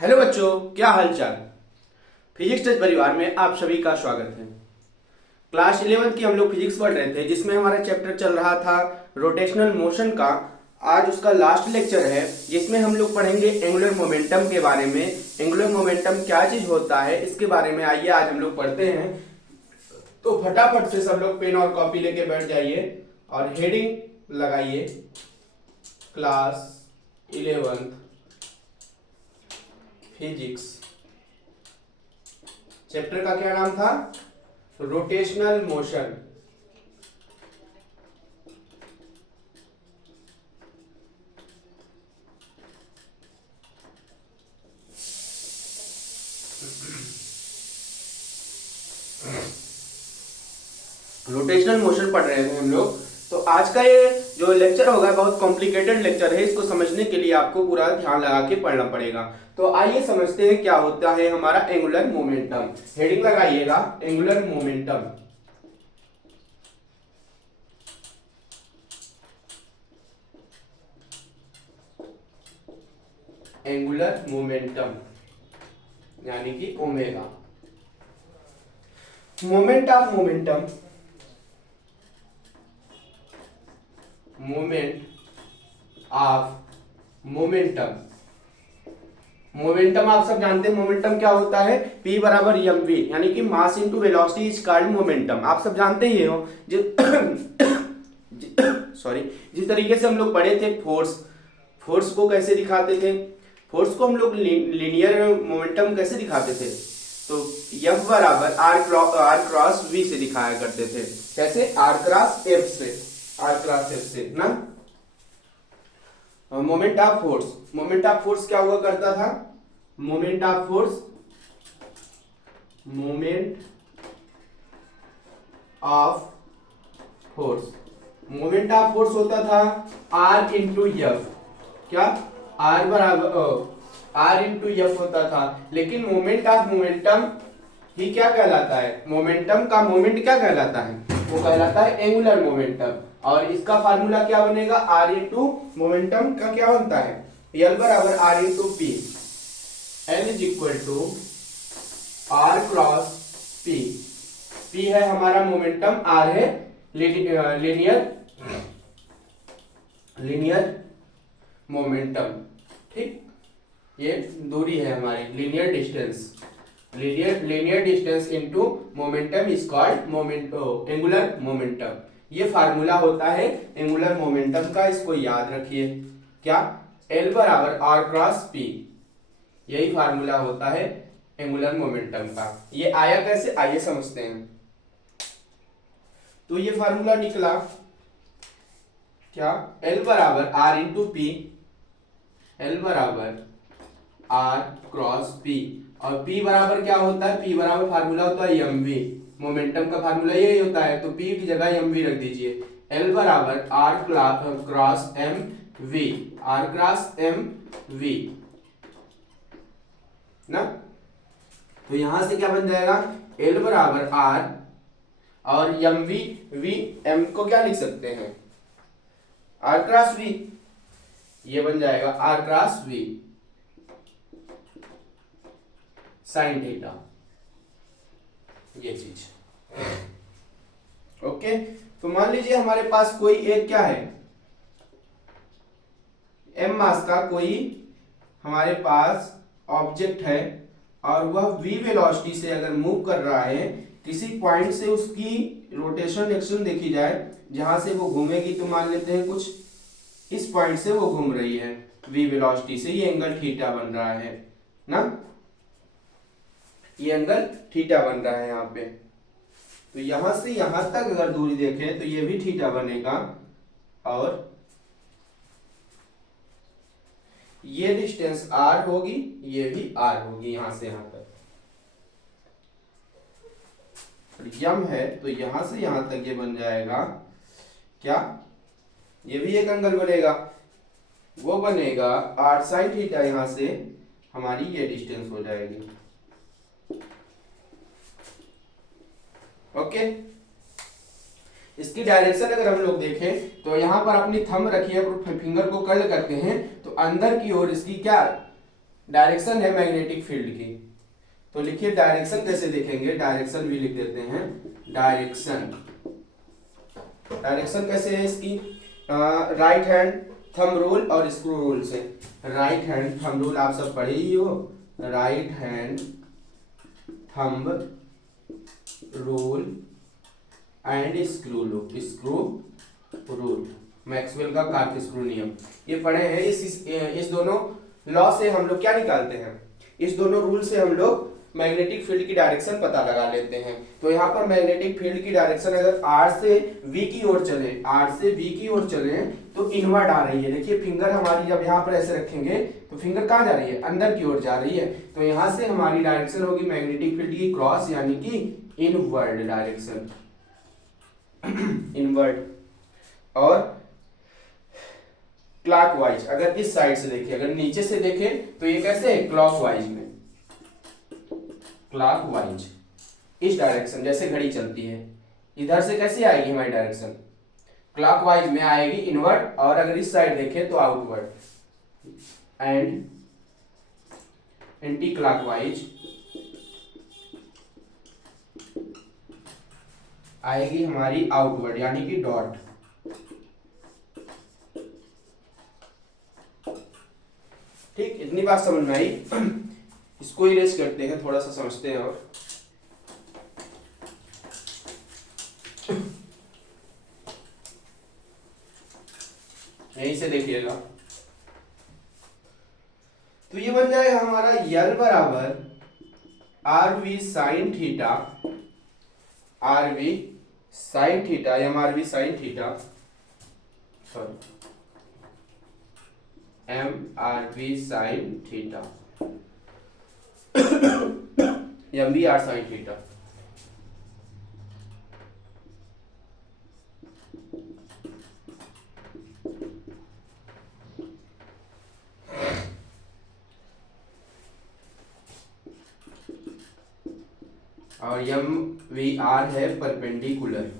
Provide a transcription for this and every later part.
Hello बच्चों, क्या हाल चाल। फिजिक्स टेस्ट परिवार में आप सभी का स्वागत है। क्लास 11 की हम लोग फिजिक्स पढ़ रहे थे, जिसमें हमारा चैप्टर चल रहा था रोटेशनल मोशन का। आज उसका लास्ट लेक्चर है, जिसमें हम लोग पढ़ेंगे एंगुलर मोमेंटम के बारे में। एंगुलर मोमेंटम क्या चीज होता है, इसके बारे में आइए आज हम लोग पढ़ते हैं। तो फटाफट से सब लोग पेन और कॉपी लेके बैठ जाइए और हेडिंग लगाइए, क्लास 11 फिजिक्स। चैप्टर का क्या नाम था? Rotational motion. रोटेशनल मोशन पढ़ रहे हैं हम लोग। तो आज का ये जो लेक्चर होगा बहुत कॉम्प्लिकेटेड लेक्चर है। इसको समझने के लिए आपको पूरा ध्यान लगा के पढ़ना पड़ेगा। तो आइए समझते हैं क्या होता है हमारा एंगुलर मोमेंटम। हेडिंग लगाइएगा, एंगुलर मोमेंटम। एंगुलर मोमेंटम यानी कि omega. Moment of momentum, moment of momentum. Momentum आप सब जानते हैं, मोमेंटम क्या होता है? P बराबर mv, यानी कि mass into velocity is called momentum. आप सब जानते ही हो। सॉरी, जिस तरीके से हम लोग पढ़े थे फोर्स को कैसे दिखाते थे, फोर्स को हम लोग लीनियर मोमेंटम कैसे दिखाते थे, तो F बराबर आर क्रॉस V से दिखाया करते थे। कैसे? आर क्रॉस एफ से ना। मोमेंट ऑफ फोर्स क्या हुआ करता था? मोमेंट ऑफ फोर्स होता था R इंटू एफ। क्या? R इंटू एफ होता था। लेकिन मोमेंट ऑफ मोमेंटम ही क्या कहलाता है? मोमेंटम का मोमेंट क्या कहलाता है? वो कहलाता है एंगुलर मोमेंटम। और इसका फार्मूला क्या बनेगा? R इंटू मोमेंटम का क्या बनता है? L बराबर R इंटू पी। L is equal to R cross P। P है हमारा मोमेंटम, R है लीनियर मोमेंटम। ठीक, ये दूरी है हमारी, linear distance into momentum is called angular momentum. ये फार्मूला होता है एंगुलर मोमेंटम का, इसको याद रखिए। क्या? L बराबर R क्रॉस P, यही फार्मूला होता है एंगुलर मोमेंटम का। ये आया कैसे, आइए समझते हैं। तो ये फार्मूला निकला क्या? L बराबर R इंटू पी, L बराबर R क्रॉस P। और P बराबर क्या होता है? P बराबर फार्मूला होता है mv। मोमेंटम का फार्मूला यही होता है, तो P की जगह mv रख दीजिए। L बराबर R cross mv, R cross mv ना। तो यहां से क्या बन जाएगा? L बराबर R और mv, v m को क्या लिख सकते हैं? R cross v। ये बन जाएगा R cross v sine theta, ये चीज। ओके, तो मान लीजिए हमारे पास कोई एक क्या है, m मास का कोई हमारे पास ऑब्जेक्ट है और वह v वेलोसिटी से अगर मूव कर रहा है किसी पॉइंट से, उसकी रोटेशन एक्शन देखी जाए जहां से वो घूमेगी, तो मान लेते हैं कुछ इस पॉइंट से वो घूम रही है v वेलोसिटी से। ये एंगल थीटा बन रहा है ना, ये एंगल थीटा बन रहा है यहाँ पे। तो यहां से यहां तक अगर दूरी देखें तो ये भी थीटा बनेगा और ये डिस्टेंस r होगी, ये भी r होगी यहां से यहां तक। यम है तो यहां से यहां तक ये बन जाएगा क्या? ये भी एक एंगल बनेगा, वो बनेगा r sin थीटा। यहां से हमारी ये डिस्टेंस हो जाएगी। ओके, इसकी डायरेक्शन अगर हम लोग देखें तो यहां पर अपनी थंब रखिए, फिंगर को कर्ल करते हैं तो अंदर की ओर इसकी क्या डायरेक्शन है मैग्नेटिक फील्ड की। तो लिखिए डायरेक्शन कैसे देखेंगे, डायरेक्शन भी लिख देते हैं। डायरेक्शन, डायरेक्शन कैसे है इसकी, राइट हैंड थंब रूल और स्क्रू रूल से। राइट हैंड थंब रूल आप सब पढ़े ही हो, right hand thumb rule and screw rule, Maxwell का कार्क स्क्रू नियम, ये पढ़े हैं। इस दोनों लॉ से हम लोग क्या निकालते हैं, इस दोनों रूल से हम लोग मैग्नेटिक फील्ड की डायरेक्शन पता लगा लेते हैं। तो यहाँ पर मैग्नेटिक फील्ड की डायरेक्शन अगर R से V की ओर चले, R से V की ओर चले तो इनवर्ड आ रही है। देखिए फिंगर हमारी जब यहाँ पर ऐसे रखेंगे तो फिंगर कहाँ जा रही है, अंदर की ओर जा रही है। तो यहाँ से हमारी डायरेक्शन होगी मैग्नेटिक फील्ड की क्रॉस, यानी कि इनवर्ड डायरेक्शन, इनवर्ड। और क्लॉकवाइज, अगर इस साइड से देखें, अगर नीचे से देखें तो ये कैसे है, क्लॉकवाइज में, क्लॉकवाइज इस डायरेक्शन, जैसे घड़ी चलती है इधर से कैसे आएगी हमारी डायरेक्शन, क्लॉकवाइज में आएगी, इनवर्ड। और अगर इस साइड देखें तो आउटवर्ड एंड एंटी क्लॉकवाइज आएगी हमारी आउटवर्ड, यानी कि डॉट। ठीक, इतनी बात समझ में आई। इसको इरेज करते हैं, थोड़ा सा समझते हैं। और यहीं से देखिएगा तो ये बन जाएगा हमारा यल बराबर R V sine theta, R V sine theta, M R V sine theta, sorry M R V sine theta, M B R sine theta. और एम वी आर है परपेंडिकुलर।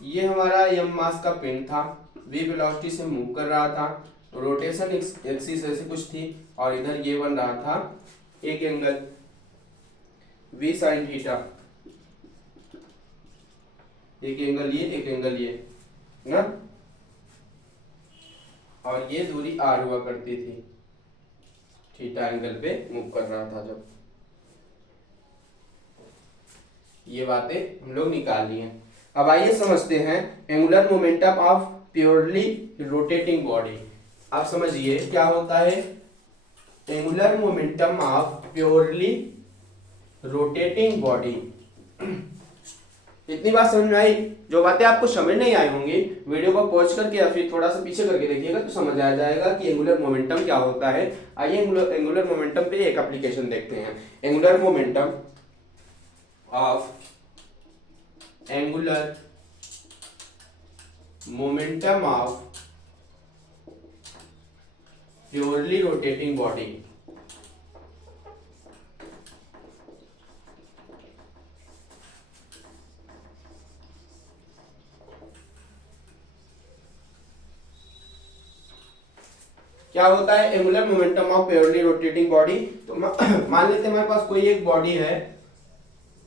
ये हमारा एम मास का पिंड था, वी वेलोसिटी से move कर रहा था, रोटेशन एक्सिस ऐसी कुछ थी, और इधर ये बन रहा था एक एंगल वी साइन थीटा, एक एंगल ये, एक एंगल ये ना, और ये दूरी आर हुआ करती थी, थीटा एंगल पे मूव कर रहा था जब। ये बातें हम लोग निकाल लिए। अब आइए समझते हैं angular momentum of purely rotating body. आप समझिए क्या होता है angular momentum of purely rotating body. इतनी बात समझ में आई? जो बातें आपको समझ नहीं आई होंगी वीडियो को पॉज करके या फिर थोड़ा सा पीछे करके देखिएगा तो समझ आ जाएगा कि एंगुलर मोमेंटम क्या होता है। आइए एंगुलर मोमेंटम पे एक एप्लीकेशन देखते हैं। Angular momentum of angular momentum of purely rotating body. क्या होता है angular momentum of purely rotating body? तो मान लेते हैं हमारे पास कोई एक बॉडी है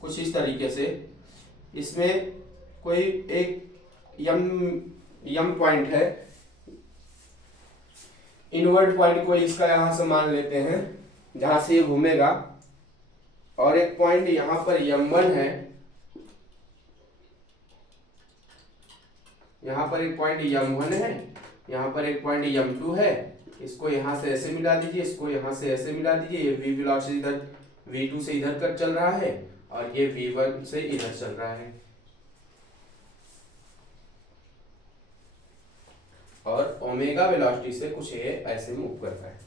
कुछ इस तरीके से, इसमें कोई एक यम पॉइंट है, इनवर्ड पॉइंट कोई इसका यहां से मान लेते हैं जहां से ये घूमेगा, और एक पॉइंट यहां पर यम1 है, यहां पर एक पॉइंट यम1 है, यहां पर एक पॉइंट यम2 है। इसको यहां से ऐसे मिला दीजिए, इसको यहां से ऐसे मिला दीजिए। ये वी वेलोसिटी इधर v2 से इधर कर चल रहा है और ये v1 से इधर चल रहा है, और ओमेगा वेलोसिटी से कुछ ये ऐसे मूव कर रहा है,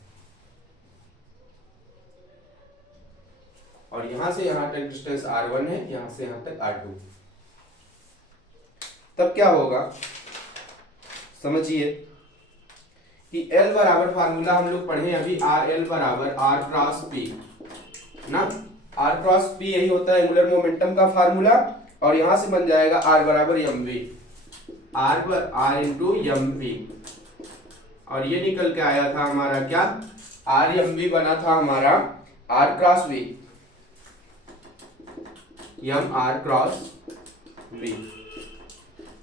और यहां से यहां तक डिस्टेंस r1 है, यहां से यहां तक r2। तब क्या होगा समझिए कि L बराबर फार्मूला हम लोग पढ़े अभी, आर एल बराबर आर क्रॉस पी ना, आर क्रॉस पी यही होता है एंगुलर मोमेंटम का फार्मूला, और यहां से बन जाएगा आर बराबर M V R into M V, और ये निकल के आया था हमारा क्या, आर एम वी बना था हमारा R cross V, M R cross V.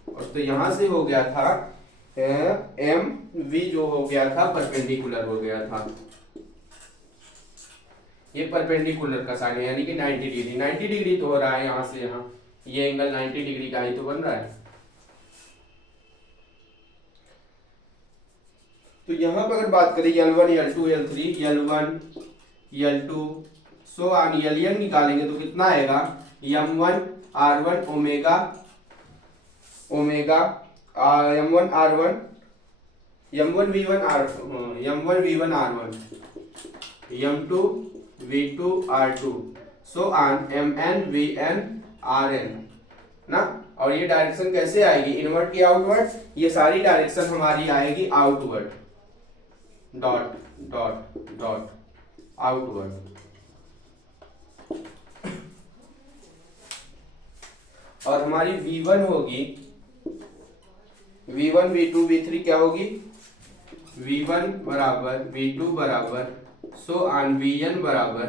और तो यहां से हो गया था एम वी जो हो गया था परपेंडिकुलर हो गया था, ये परपेंडिकुलर का साइन है यानी कि 90 डिग्री, 90 डिग्री तो हो रहा है यहाँ से यहाँ, ये एंगल 90 डिग्री का ही तो बन रहा है। तो यहाँ पर अगर बात करें L1 L2 L3 L1 L2 so on Ln निकालेंगे तो कितना आएगा, M1 R1 omega omega M1 R1 M1 V1 M1 V1 R1 M2 V2 R2 so on Mn Vn Rn ना। और ये डायरेक्शन कैसे आएगी, इनवर्ट की आउटवर्ड, ये सारी डायरेक्शन हमारी आएगी outward, dot dot dot outward. और हमारी V1 होगी V1 V2 V3 क्या होगी, V1 बराबर V2 बराबर सो ऑन Vn बराबर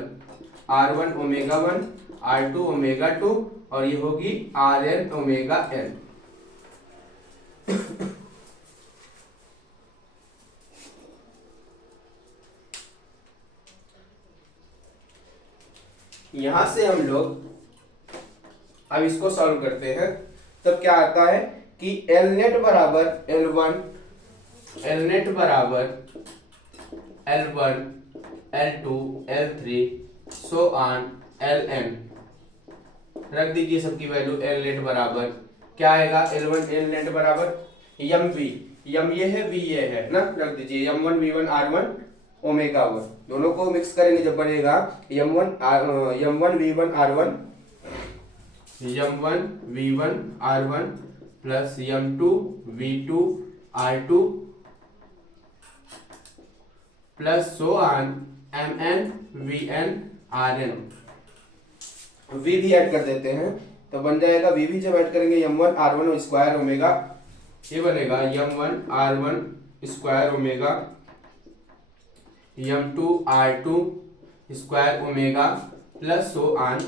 R1 ओमेगा 1 R2 ओमेगा 2 और ये होगी Rn ओमेगा n। यहां से हम लोग अब इसको सॉल्व करते हैं, तब क्या आता है कि L नेट बराबर L1 L नेट बराबर L1 L2 L3 so on Ln, रख दीजिए सबकी वैल्यू। L नेट बराबर क्या आएगा, L1 L नेट बराबर mv, m ये है v ये है ना, रख दीजिए M1 V1 R1 ओमेगा 1, दोनों को मिक्स करेंगे जब बनेगा M1 V1 R1 M1 V1 R1 plus M2 V2 R2 plus so on Mn Vn Rn, v भी ऐड कर देते हैं तो बन जाएगा, v भी जब ऐड करेंगे M1 R1 स्क्वायर ओमेगा, ये बनेगा M1 R1 square omega M2 R2 square omega plus so on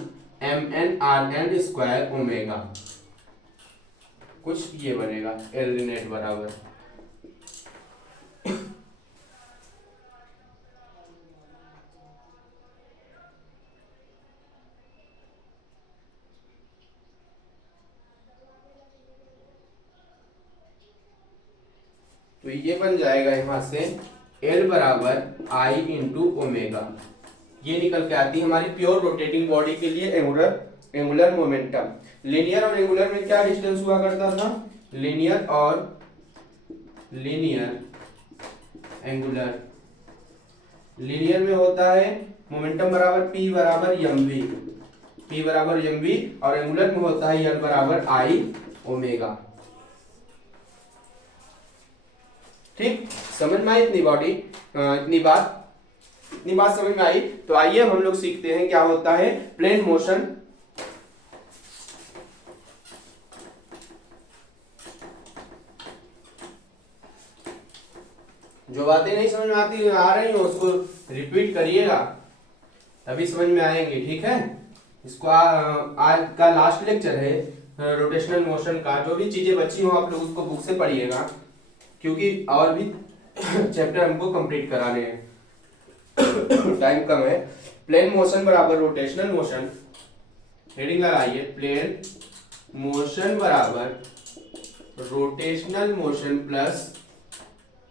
Mn Rn square omega, कुछ ये बनेगा L नेट बराबर। तो ये बन जाएगा यहां से L बराबर I इंटू ओमेगा, ये निकल के आती है हमारी प्योर रोटेटिंग बॉडी के लिए एंगुलर मोमेंटम। लिनियर और एंगुलर में क्या डिस्टेंस हुआ करता था, लिनियर एंगुलर, लिनियर में होता है मोमेंटम बराबर P बराबर mv, P बराबर mv, और एंगुलर में होता है L बराबर I ओमेगा। ठीक, समझ में आई इतनी बॉडी, इतनी बात समझ में आई। तो आइए हम लोग सीखते हैं क्या होता है प्लेन मोशन। जो बातें नहीं समझ में आती आ रही हो उसको रिपीट करिएगा, तभी समझ में आएंगे, ठीक है। इसको आज का लास्ट लेक्चर है रोटेशनल मोशन का, जो भी चीजें बची हो आप लोग उसको बुक से पढ़िएगा, क्योंकि और भी चैप्टर हमको कंप्लीट कराने हैं, टाइम कम है। प्लेन मोशन बराबर रोटेशनल मोशन, हेडिंग लगाइए, प्लेन मोशन बराबर rotational motion plus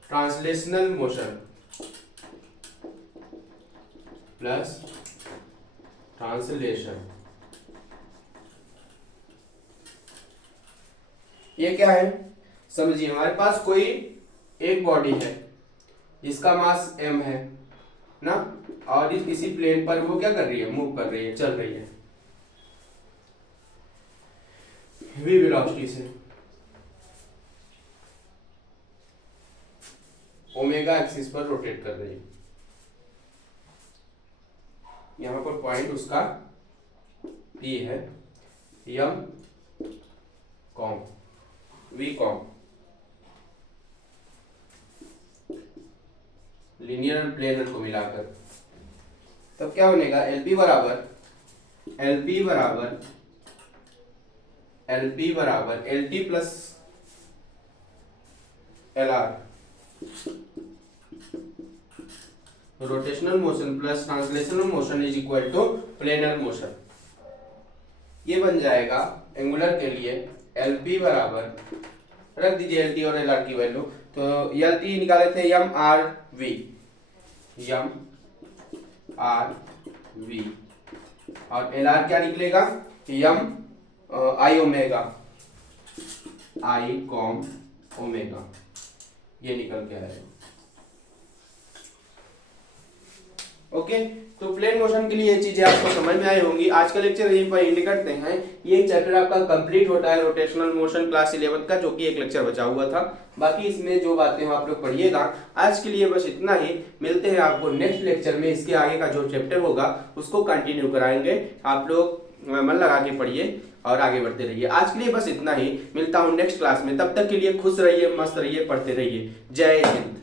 translational motion plus translation. ये क्या है समझिए, हमारे पास कोई एक बॉडी है जिसका मास m है ना, और इस किसी प्लेन पर वो क्या कर रही है, मूव कर रही है, चल रही है v वेलोसिटी से, ओमेगा एक्सिस पर रोटेट कर रही है। यहां पर पॉइंट उसका P है, m com, V com, linear और प्लेनर को मिलाकर, तब क्या बनेगा LP बराबर LT plus LR, rotational motion plus translational motion is equal to planar motion. ये बन जाएगा एंगुलर के लिए LP बराबर, रख दीजिए LT और LR की वैल्यू, तो LT निकाले थे MRV और LR क्या निकलेगा I कॉम ओमेगा, ये निकल के आएगा। ओके, तो प्लेन मोशन के लिए ये चीजें आपको समझ में आई होंगी। आज का लेक्चर यहीं पर एंड करते हैं। ये चैप्टर आपका कंप्लीट होता है रोटेशनल मोशन क्लास 11 का, जो कि एक लेक्चर बचा हुआ था। बाकी इसमें जो बातें हैं आप लोग पढ़िएगा। आज के लिए बस इतना ही, मिलते हैं आपको नेक्स्ट लेक्चर में। इसके आगे का जो चैप्टर होगा उसको कंटिन्यू कराएंगे। आप लोग मन लगा के पढ़िए और आगे बढ़ते रहिए। आज के लिए बस इतना ही, मिलता हूँ नेक्स्ट क्लास में। तब तक के लिए खुश रहिए, मस्त रहिए, पढ़ते रहिए। जय हिंद।